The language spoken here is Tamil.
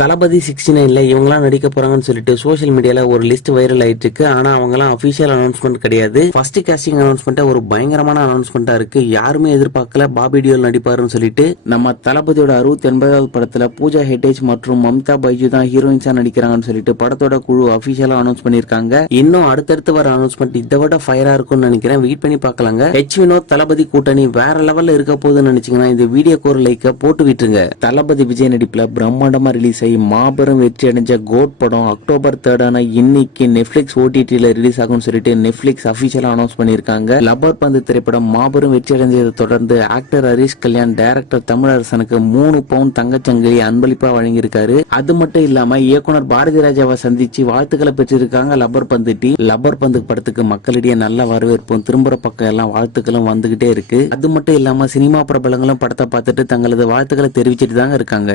தளபதி சிக்ஸ்டி நைனில் இவங்கலாம் நடிக்க போறாங்கன்னு சொல்லிட்டு சோஷியல் மீடியாவில் ஒரு லிஸ்ட் வைரல் ஆயிட்டு இருக்கு ஆனால் அவங்கலாம் அஃபிஷியல் அனௌன்ஸ்மெண்ட் கிடையாது. ஃபர்ஸ்ட் காஸ்டிங் அனௌன்ஸ்மெண்ட் ஒரு பயங்கரமான அனௌன்ஸ்மெண்ட்டாக இருக்கு. யாருமே எதிர்பார்க்கல பாபி டியோல் நடிப்பாருன்னு சொல்லிட்டு. நம்ம தளபதியோட அறுபத்தி எண்பதாவது படத்தில் பூஜா ஹெட்டேஜ் மற்றும் மம்தா பைஜு தான் ஹீரோயின்ஸா நடிக்கிறாங்கன்னு சொல்லிட்டு படத்தோட குழு அஃபிஷியலாக அனௌன்ஸ் பண்ணியிருக்காங்க. இன்னும் அடுத்தடுத்து வர அனௌன்ஸ்மெண்ட் இதை விட ஃபயராக இருக்கும்னு நினைக்கிறேன். வெயிட் பண்ணி பார்க்கலாங்க. ஹெச் வினோத் தளபதி கூட்டணி வேற லெவலில் இருக்க போகுதுன்னு நினைச்சீங்கன்னா இந்த வீடியோ கோர் லைக்கை போட்டு விட்டுருங்க. தளபதி விஜய் நடிப்பில் பிரம்மாண்டமாக ரிலீஸ் ஆகி மாபெரும் வெற்றி அடைஞ்ச கோட் படம் அக்டோபர் தேர்டான இன்னைக்கு நெட்ஃபிளிக்ஸ் ஓடிடியில் ரிலீஸ் ஆகும்னு சொல்லிட்டு நெட்ஃபிளிக்ஸ் அஃபிஷியலாக அனௌன்ஸ் பண்ணியிருக்காங்க. லப்பர் பந்து திரைப்படம் மாபெரும் வெற்றி அடைஞ்சதை தொடர்ந்து ஆக்டர் ஹரிஷ் கல்யாண் டைரக்டர் தமிழரசனுக்கு மூணு பவுன் தங்கச்சங்கிலி அன்பளிப்பாக வழங்கியிருக்காரு. அது மட்டும் இல்லாமல் இயக்குனர் பாரதி ராஜாவை சந்திச்சு வாழ்த்துக்களை பெற்றிருக்காங்க லப்பர் பந்து டி லப்பர் பந்து படத்துக்கு மக்களிடையே நல்ல வரவேற்பும் திரும்புற பக்கம் எல்லாம் வாழ்த்துக்களும் வந்துகிட்டே இருக்கு. அது மட்டும் இல்லாமல் சினிமா பிரபலங்களும் படத்தை பார்த்துட்டு தங்களது வாழ்த்துக்களை தெரிவிச்சிட்டு தாங்க இருக்காங்க.